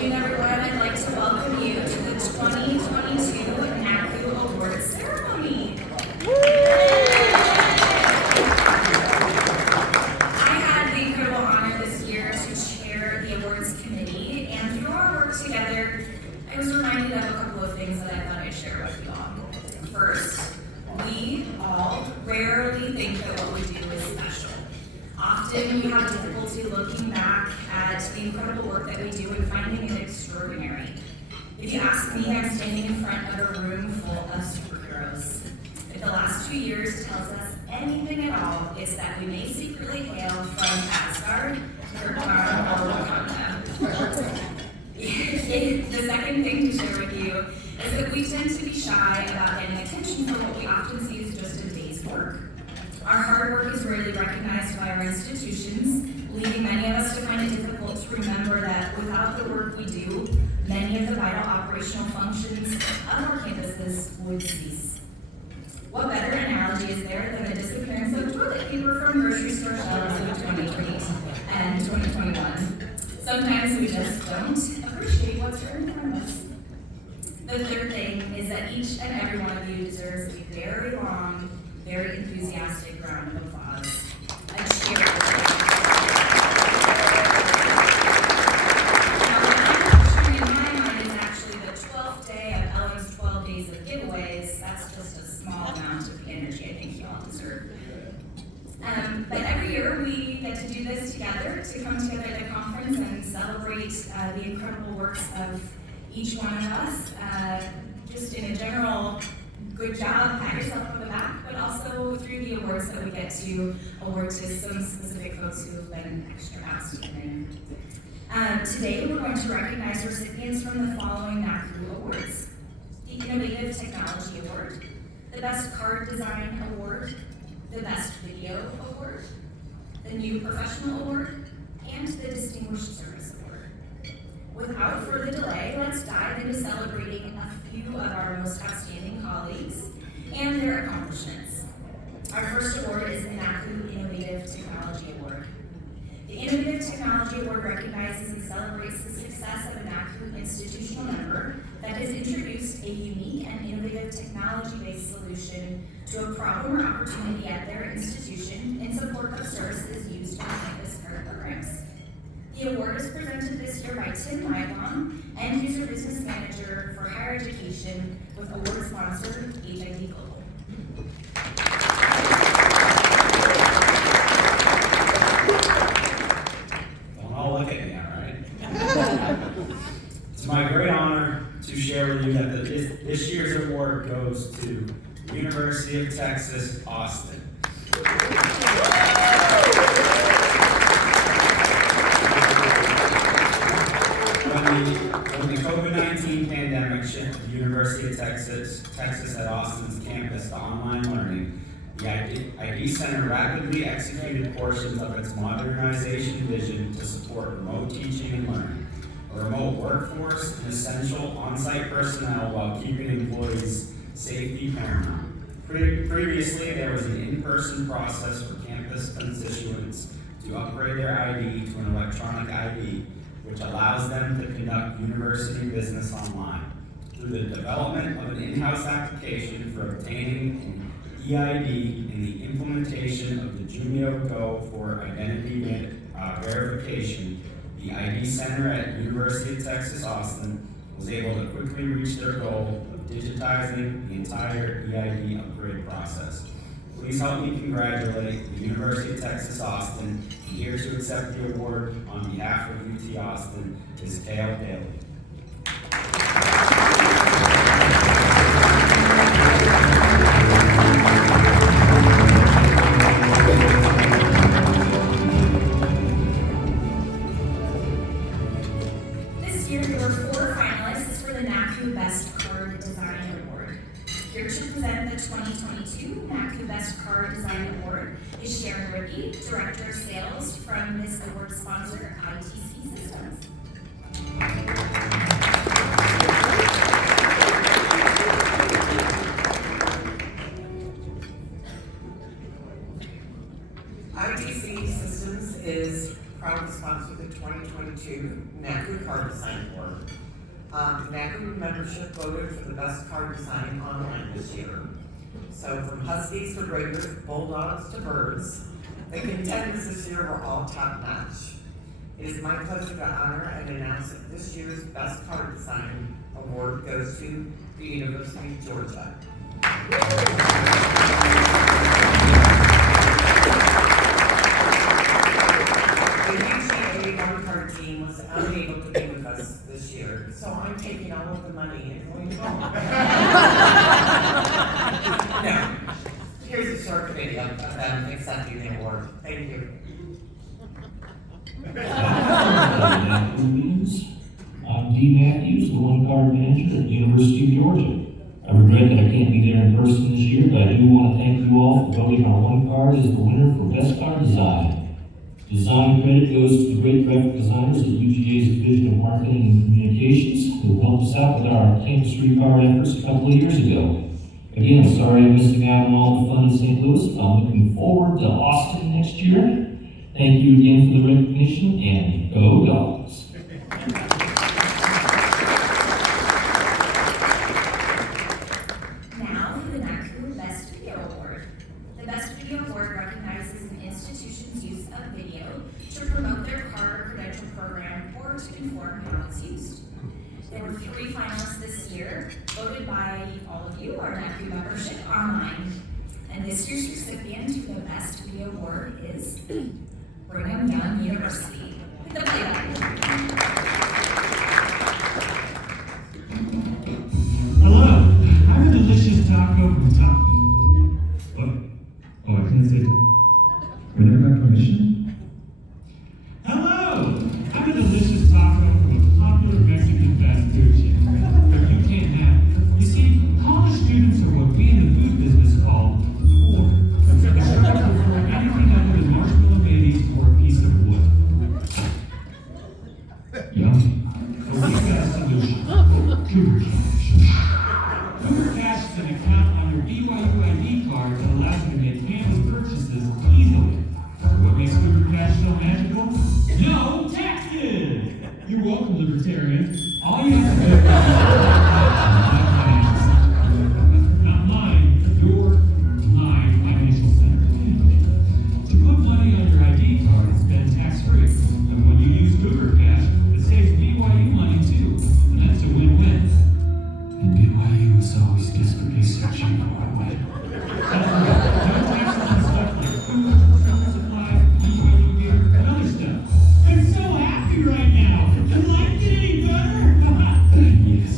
afternoon, everyone. I'd like to welcome you to the 2022 NACCU Awards Ceremony. I had the incredible honor this year to chair the awards committee, and through our work together, I was reminded of a couple of things that I thought I'd share with you all. First, we all rarely think that what we do is special. Often we have difficulty looking back at the incredible work that we do and finding it extraordinary. If you ask me, I'm standing in front of a room full of superheroes. If the last 2 years tells us anything at all, it's that we may secretly hail from Asgard, Krypton, or Wakanda. The second thing to share with you is that we tend to be shy about getting attention for what we often see as just a day's work. Our hard work is rarely recognized by our institutions, leading many of us to find it difficult to remember that without the work we do, many of the vital operational functions of our campuses would cease. What better analogy is there than the disappearance of toilet paper from grocery store shelves in 2020 and 2021? Sometimes we just don't appreciate what's right in front of us. The third thing is that each and every one of you deserves a very long, very enthusiastic round of applause. A cheer. Now, what I'm picturing in my mind is actually the 12th day of Ellen's 12 days of giveaways. That's just a small amount of energy I think you all deserve. But every year we get to do this together, to come together at a conference and celebrate the incredible works of each one of us. Just in a general good job, pat yourself on the back, but also through the awards that we get to award to some specific folks who have been extra outstanding. Today we're going to recognize recipients from the following NACCU awards: the Innovative Technology Award, the Best Card Design Award, the Best Video Award, the New Professional Award, and the Distinguished Service Award. Without further delay, let's dive into celebrating a few of our most outstanding colleagues and their accomplishments. Our first award is the NACCU Innovative Technology Award. The Innovative Technology Award recognizes and celebrates the success of a NACCU institutional member that has introduced a unique and innovative technology-based solution to a problem or opportunity at their institution in support of services used on campus art programs. The award is presented this year by Tim Mylon, End User Business Manager for Higher Education, with award sponsor HID Global. Don't all look at me, all right? It's my great honor to share with you that this year's award goes to the University of Texas, Austin. When the COVID-19 pandemic shifted the University of Texas at Austin's campus to online learning, the ID Center rapidly executed portions of its modernization vision to support remote teaching and learning, a remote workforce, and essential on-site personnel while keeping employees' safety paramount. Previously, there was an in-person process for campus constituents to upgrade their ID to an electronic ID, which allows them to conduct university business online. Through the development of an in-house application for obtaining an EID and the implementation of the Jumio Go for identity verification, the ID Center at University of Texas, Austin was able to quickly reach their goal of digitizing the entire EID upgrade process. Please help me congratulate the University of Texas, Austin, and here to accept the award on behalf of UT Austin is Kale Daly. This year there were 4 finalists for the NACCU Best Card Design Award. Here to present the 2022 NACCU Best Card Design Award is Sharon Rickey, Director of Sales from this award sponsor, ITC Systems. ITC Systems is proud to sponsor the 2022 NACCU card design award. NACCU membership voted for the best card design online this year. So from Huskies to Raiders, Bulldogs to Birds, the contenders this year were all top notch. It is my pleasure to honor and announce that this year's best card design award goes to the University of Georgia. The UGA card team was unable to be with us this year, so I'm taking all of the money and going home. Now, here's a short video of them accepting the award. Thank you. I'm D. Matthews, the one card manager at the University of Georgia. I regret that I can't be there in person this year, but I do want to thank you all for voting our one card as the winner for Best Card Design. Design credit goes to the great graphic designers at UGA's Division of Marketing and Communications who helped us out with our Campus Card efforts a couple of years ago. Again, sorry I'm missing out on all the fun in St. Louis, but I'm looking forward to Austin next year. Thank you again for the recognition, and go Dogs! Now for the NACCU Best Video Award. The Best Video Award recognizes an institution's use of video to promote their card or credential program or to inform how it's used. There were 3 finalists this year, voted by all of you, our NACCU membership, online. And this year's recipient for the Best Video Award is Brigham Young University. Hit the play button. Hello, I have a delicious taco from Taco. What? Oh, I can't say taco. Whenever I have permission? Hello, I have a delicious taco from a popular Mexican fast food chain. But you can't have it. You see, college students are what we in the food business call poor. They should prefer anything other than marshmallow babies or a piece of wood. Yummy. But we've got a solution. Cougar Cash. Cougar Cash is an account on your BYU ID card that allows you to make campus purchases easily. What makes Cougar Cash so magical? No taxes! You're welcome, libertarian. All you have to do is not mine, your financial center. To put money on your ID card and spend tax-free. And when you use Cougar Cash, it saves BYU money too. And that's a win-win. And BYU is always desperately searching for a win. That's right. No taxes on stuff like food, school supplies, BYU gear, and other stuff. I'm so happy right now. Can life get any better? Yes.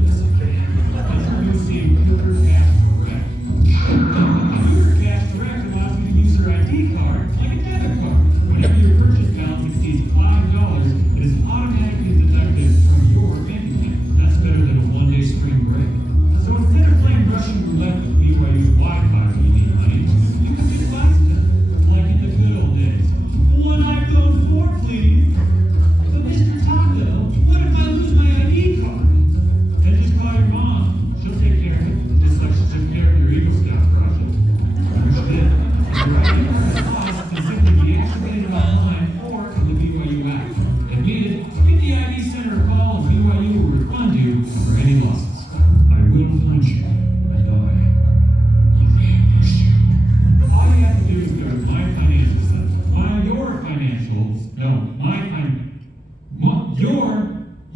Yes, it can. Introducing Cougar Cash Direct. Cougar Cash Direct allows you to use your ID card like a debit card. Whenever your purchase balance exceeds $5, it is automatically deducted from your bank account. That's better than a one-day spring break. So instead of playing Russian roulette with BYU's Wi-Fi when you need money, you can just buy stuff, like in the good old days. One iPhone 4, please. But Mr. Taco, what if I lose my ID card? Then just call your mom. She'll take care of it, just like she took care of your Eagle Scout project. Which did. Your ID card cost can simply be activated online or in the BYU app. If needed, give the ID center a call and BYU will refund you for any losses. I will punch you, and I will reimburse you. All you have to do is go to My Financial Center.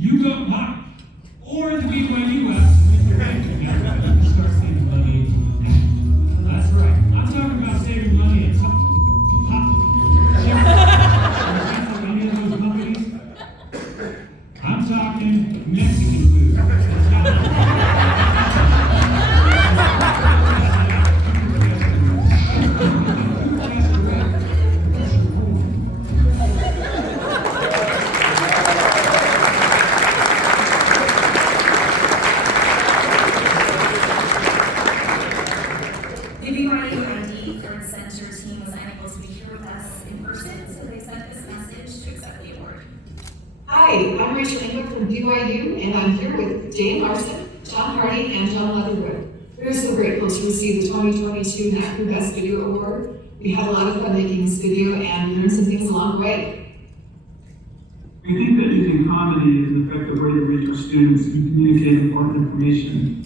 You go my, or the BYU app with your bank account, you can start saving money now. That's right. I'm talking about saving money at top. Any of those companies? I'm talking Mexican food. BYU, and I'm here with Dane Larson, John Hardy, and John Leatherwood. We're so grateful to receive the 2022 NACCU Best Video Award. We had a lot of fun making this video and learned some things along the way. We think that comedy is an effective way to reach our students and communicate important information.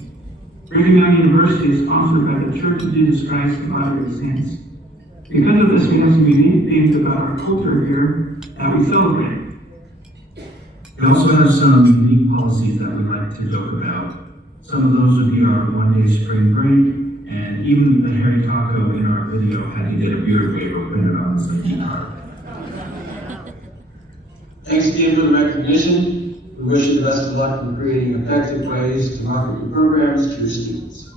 Brigham Young University is sponsored by the Church of Jesus Christ of Latter-day Saints. Because of this, we have some unique themes about our culture here that we celebrate. We also have some unique policies that we like to joke about. Some of those would be our one-day spring break, and even the Harry Taco in our video had to get a beard waiver printed on the safety card. Thanks again for the recognition. We wish you the best of luck in creating effective ways to market your programs to your students.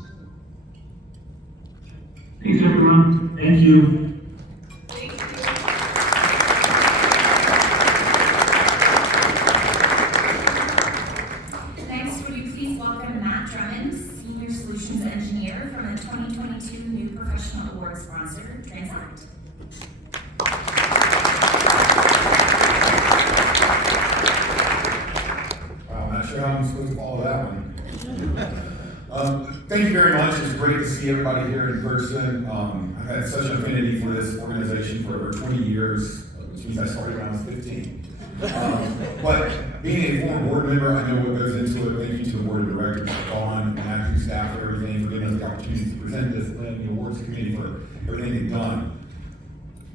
Thanks, everyone. Thank you. Next, would you please welcome Matt Drummond, Senior Solutions Engineer from the 2022 New Professional Award sponsor, Transact. I'm not sure how I'm supposed to follow that one. Thank you very much. It's great to see everybody here in person. I've had such an affinity for this organization for over 20 years, which means I started when I was 15. But being a former board member, I know what goes into it. Thank you to the board of directors, Dawn, NACCU staff, for everything, for giving us the opportunity to present this, and the awards committee for everything they've done.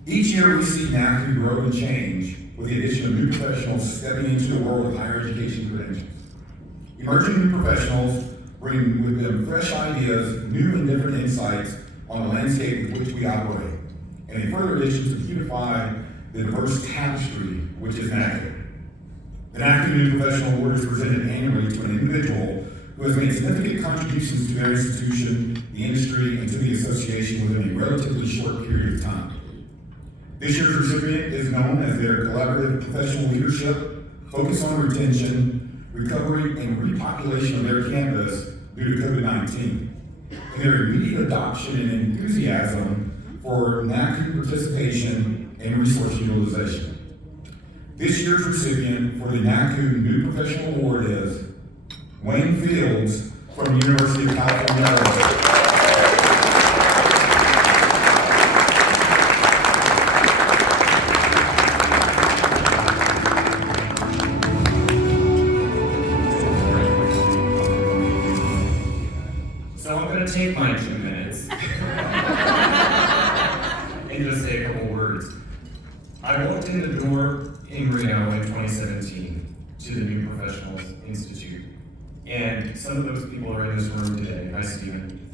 Each year we see NACCU grow and change with the addition of new professionals stepping into the world of higher education credentials. Emerging new professionals bring with them fresh ideas, new and different insights on the landscape with which we operate, and a further addition to beautify the diverse tapestry which is NACCU. The NACCU New Professional Award is presented annually to an individual who has made significant contributions to their institution, the industry, and to the association within a relatively short period of time. This year's recipient is known as their collaborative professional leadership, focus on retention, recovery, and repopulation of their campus due to COVID-19, and their immediate adoption and enthusiasm for NACCU participation and resource utilization. This year's recipient for the NACCU New Professional Award is Wayne Fields from the University of California. Take my 2 minutes and just say a couple words. I walked in the door in Reno in 2017 to the New Professionals Institute, and some of those people are in this room today. Hi, Stephen.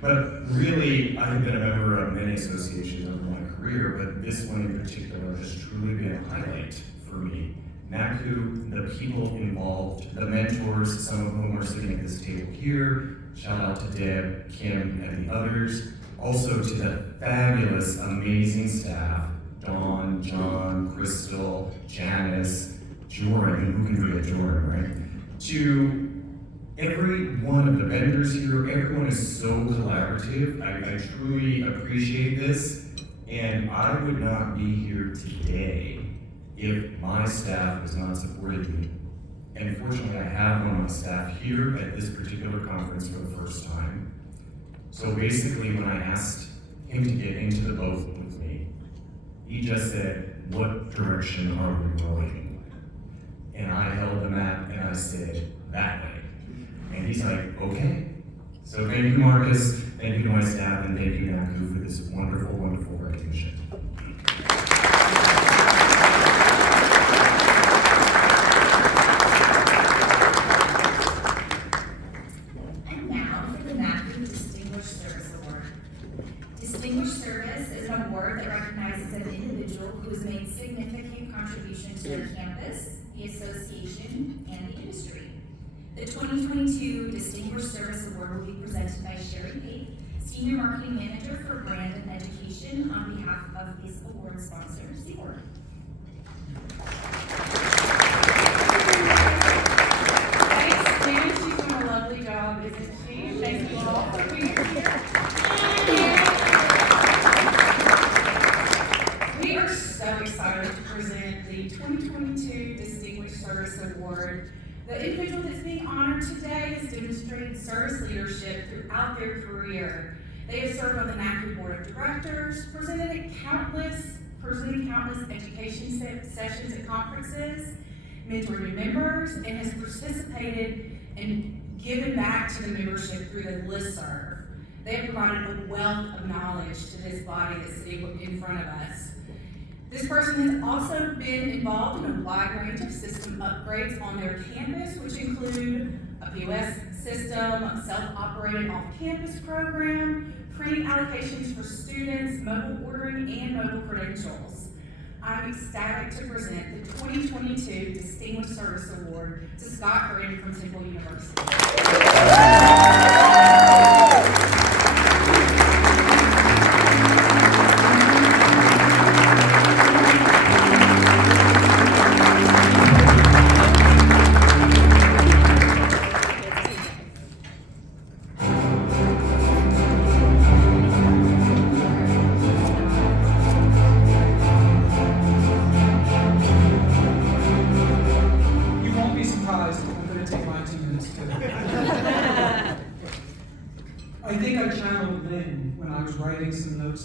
But really, I have been a member of many associations over my career, but this one in particular has truly been a highlight for me. NACCU, the people involved, the mentors, some of whom are sitting at this table here. Shout out to Deb, Kim, and the others. Also to the fabulous, amazing staff, Dawn, John, Crystal, Janice, Joran, who can be a Joran, right? To every one of the vendors here, everyone is so collaborative. I truly appreciate this, and I would not be here today if my staff has not supported me. And fortunately, I have one of my staff here at this particular conference for the first time. So basically, when I asked him to get into the boat with me, he just said, "What direction are we rowing?" And I held the map and I said, "That way." And he's like, "Okay." So thank you, Marcus, thank you to my staff, and thank you, NACCU, for this wonderful, wonderful recognition. Distinguished Service is an award that recognizes an individual who has made significant contribution to their campus, the association, and the industry. The 2022 Distinguished Service Award will be presented by Sherry Pate, Senior Marketing Manager for Brand and Education, on behalf of this award sponsor, Seaward. Thanks, Jen. She's doing a lovely job, isn't she? Thank you all for being here. We are so excited to present the 2022 Distinguished Service Award. The individual that's being honored today has demonstrated service leadership throughout their career. They have served on the NACCU Board of Directors, presented at countless presented countless education sessions at conferences, mentored new members, and has participated and given back to the membership through the listserv. They have provided a wealth of knowledge to this body that's sitting in front of us. This person has also been involved in a wide range of system upgrades on their campus, which include a POS system, a self-operated off-campus program, printing allocations for students, mobile ordering, and mobile credentials. I'm ecstatic to present the 2022 Distinguished Service Award to Scott Green from Temple University.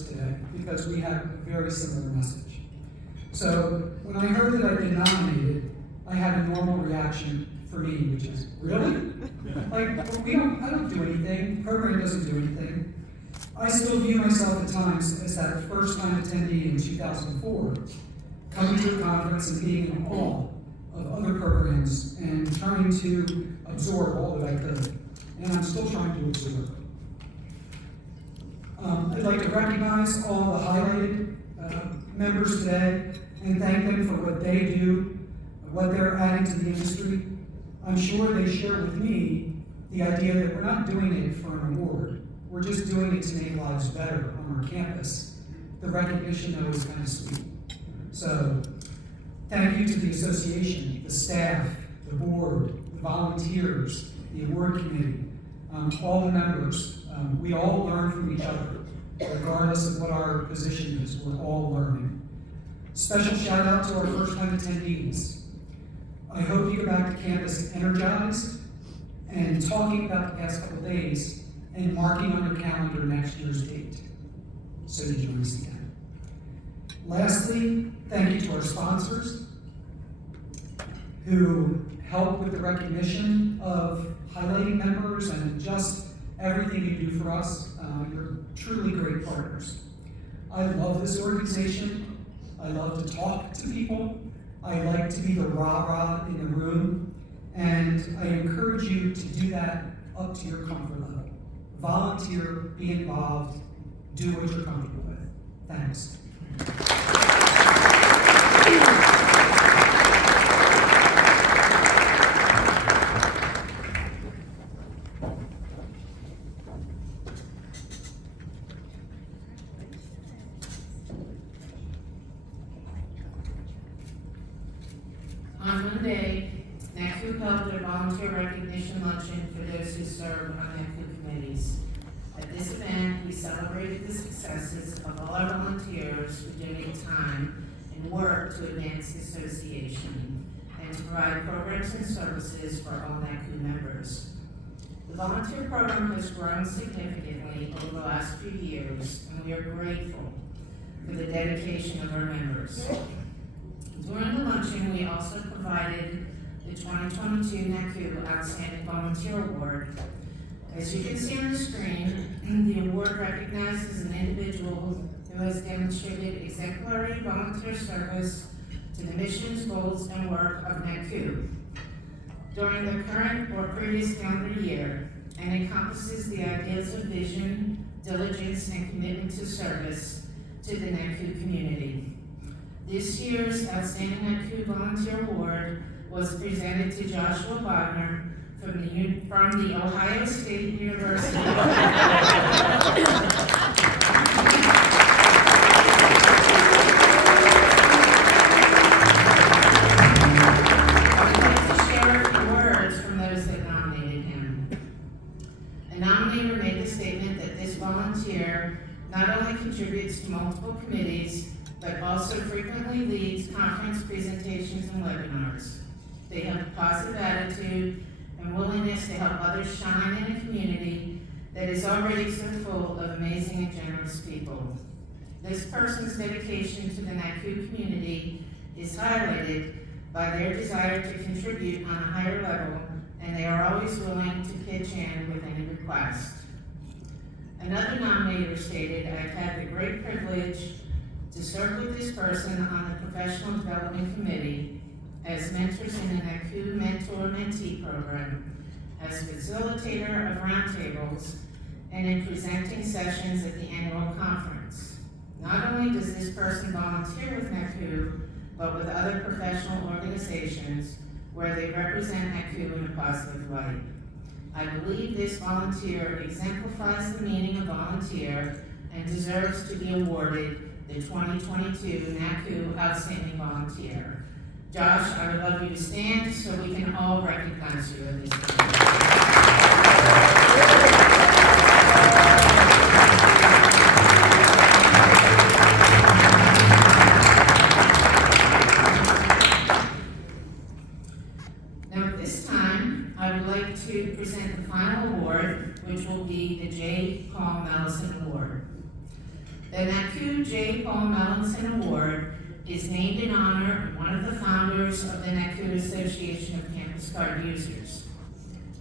Today because we have a very similar message. So when I heard that I'd been nominated, I had a normal reaction for me, which is, really? Like, I don't do anything, the program doesn't do anything. I still view myself at times as that first-time attendee in 2004, coming to a conference and being in awe of other programs and trying to absorb all that I could. And I'm still trying to absorb. I'd like to recognize all the highlighted members today and thank them for what they do, what they're adding to the industry. I'm sure they share with me the idea that we're not doing it for an award. We're just doing it to make lives better on our campus. The recognition, though, is kind of sweet. So thank you to the association, the staff, the board, the volunteers, the award committee, all the members. We all learn from each other, regardless of what our position is. We're all learning. Special shout out to our first-time attendees. I hope you go back to campus energized and talking about the past couple days and marking on your calendar next year's date, so you join us again. Lastly, thank you to our sponsors who help with the recognition of highlighting members and just everything you do for us. You're truly great partners. I love this organization. I love to talk to people. I like to be the rah-rah in the room. And I encourage you to do that up to your comfort level. Volunteer, be involved, do what you're comfortable with. Thanks. On Monday, NACCU held their volunteer recognition luncheon for those who serve on NACCU committees. At this event, we celebrated the successes of all our volunteers who donate time and work to advance the association and to provide programs and services for all NACCU members. The volunteer program has grown significantly over the last few years, and we are grateful for the dedication of our members. During the luncheon, we also provided the 2022 NACCU Outstanding Volunteer Award. As you can see on the screen, the award recognizes an individual who has demonstrated exemplary volunteer service to the missions, goals, and work of NACCU during the current or previous calendar year, and encompasses the ideas of vision, diligence, and commitment to service to the NACCU community. This year's Outstanding NACCU Volunteer Award was presented to Joshua Wagner from the Ohio State University. I'd like to share a few words from those that nominated him. A nominator made the statement that this volunteer not only contributes to multiple committees, but also frequently leads conference presentations and webinars. They have a positive attitude and willingness to help others shine in a community that is already so full of amazing and generous people. This person's dedication to the NACCU community is highlighted by their desire to contribute on a higher level, and they are always willing to pitch in with any request. Another nominator stated, "I've had the great privilege to serve with this person on the Professional Development Committee as mentors in the NACCU Mentor-Mentee program, as facilitator of roundtables, and in presenting sessions at the annual conference. Not only does this person volunteer with NACCU, but with other professional organizations where they represent NACCU in a positive light. I believe this volunteer exemplifies the meaning of volunteer and deserves to be awarded the 2022 NACCU Outstanding Volunteer." Josh, I would love you to stand so we can all recognize you at this time. To present the final award, which will be the J. Paul Mellington Award. The NACCU J. Paul Mellington Award is named in honor of one of the founders of the NACCU Association of Campus Card Users.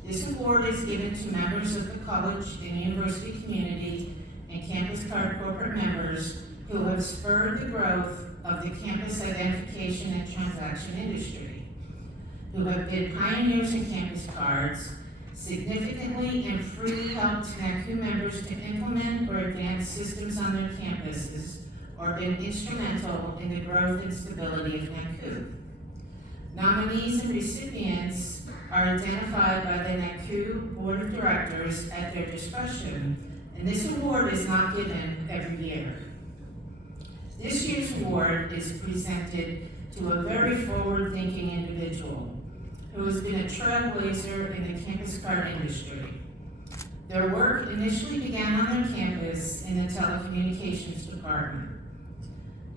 This award is given to members of the college and university community and campus card corporate members who have spurred the growth of the campus identification and transaction industry, who have been pioneers in campus cards, significantly and freely helped NACCU members to implement or advance systems on their campuses, or been instrumental in the growth and stability of NACCU. Nominees and recipients are identified by the NACCU Board of Directors at their discretion, and this award is not given every year. This year's award is presented to a very forward-thinking individual who has been a trailblazer in the campus card industry. Their work initially began on their campus in the telecommunications department.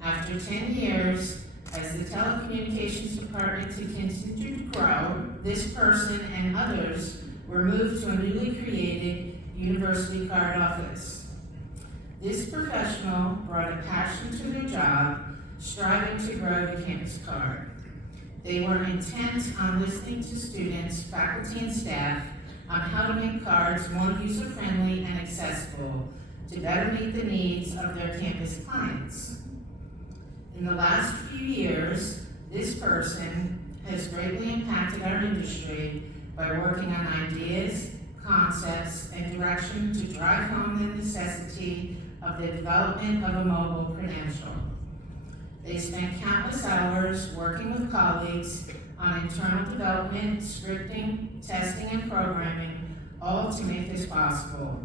After 10 years, as the telecommunications department continued to grow, this person and others were moved to a newly created university card office. This professional brought a passion to their job, striving to grow the campus card. They were intent on listening to students, faculty, and staff on how to make cards more user-friendly and accessible to better meet the needs of their campus clients. In the last few years, this person has greatly impacted our industry by working on ideas, concepts, and direction to drive home the necessity of the development of a mobile credential. They spent countless hours working with colleagues on internal development, scripting, testing, and programming, all to make this possible.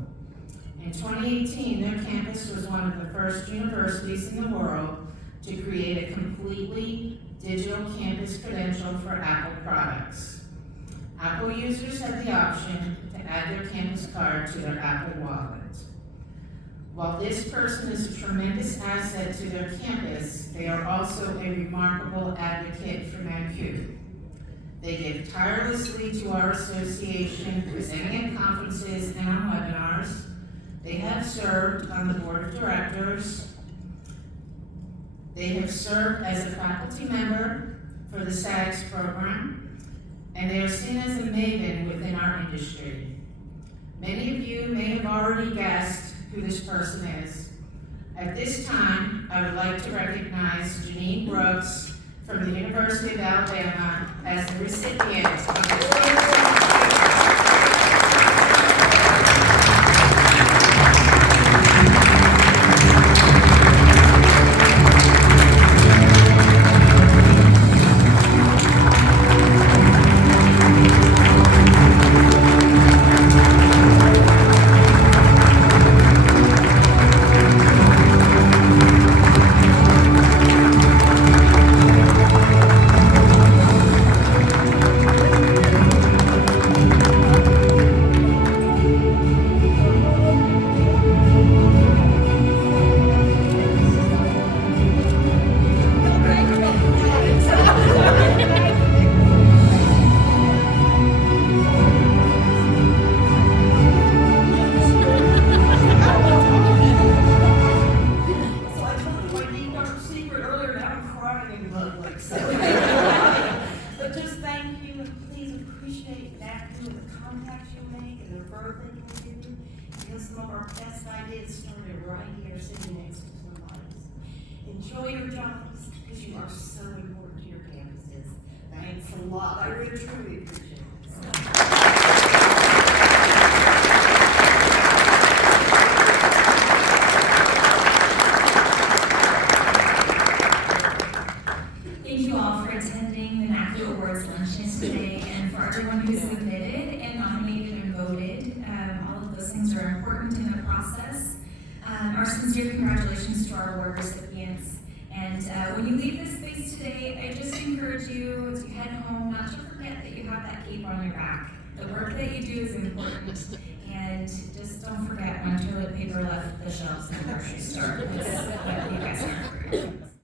In 2018, their campus was one of the first universities in the world to create a completely digital campus credential for Apple products. Apple users have the option to add their campus card to their Apple Wallet. While this person is a tremendous asset to their campus, they are also a remarkable advocate for NACCU. They give tirelessly to our association, presenting at conferences and on webinars. They have served on the board of directors. They have served as a faculty member for the SAGS program, and they are seen as a maven within our industry. Many of you may have already guessed who this person is. At this time, I would like to recognize Janine Brooks from the University of Alabama as the recipient of the refer they can do. You know, some of our best ideas started right here sitting next to somebody's. Enjoy your jobs, because you are so important to your campuses. Thanks a lot, I really truly appreciate it. Thank you all for attending the NACCU Awards Luncheon today, and for everyone who submitted and nominated and voted. All of those things are important in the process. Our sincere congratulations to our award recipients. And when you leave this space today, I just encourage you to head home, not to forget that you have that cape on your back. The work that you do is important, and just don't forget when toilet paper left the shelves in the grocery store. That's what you guys are.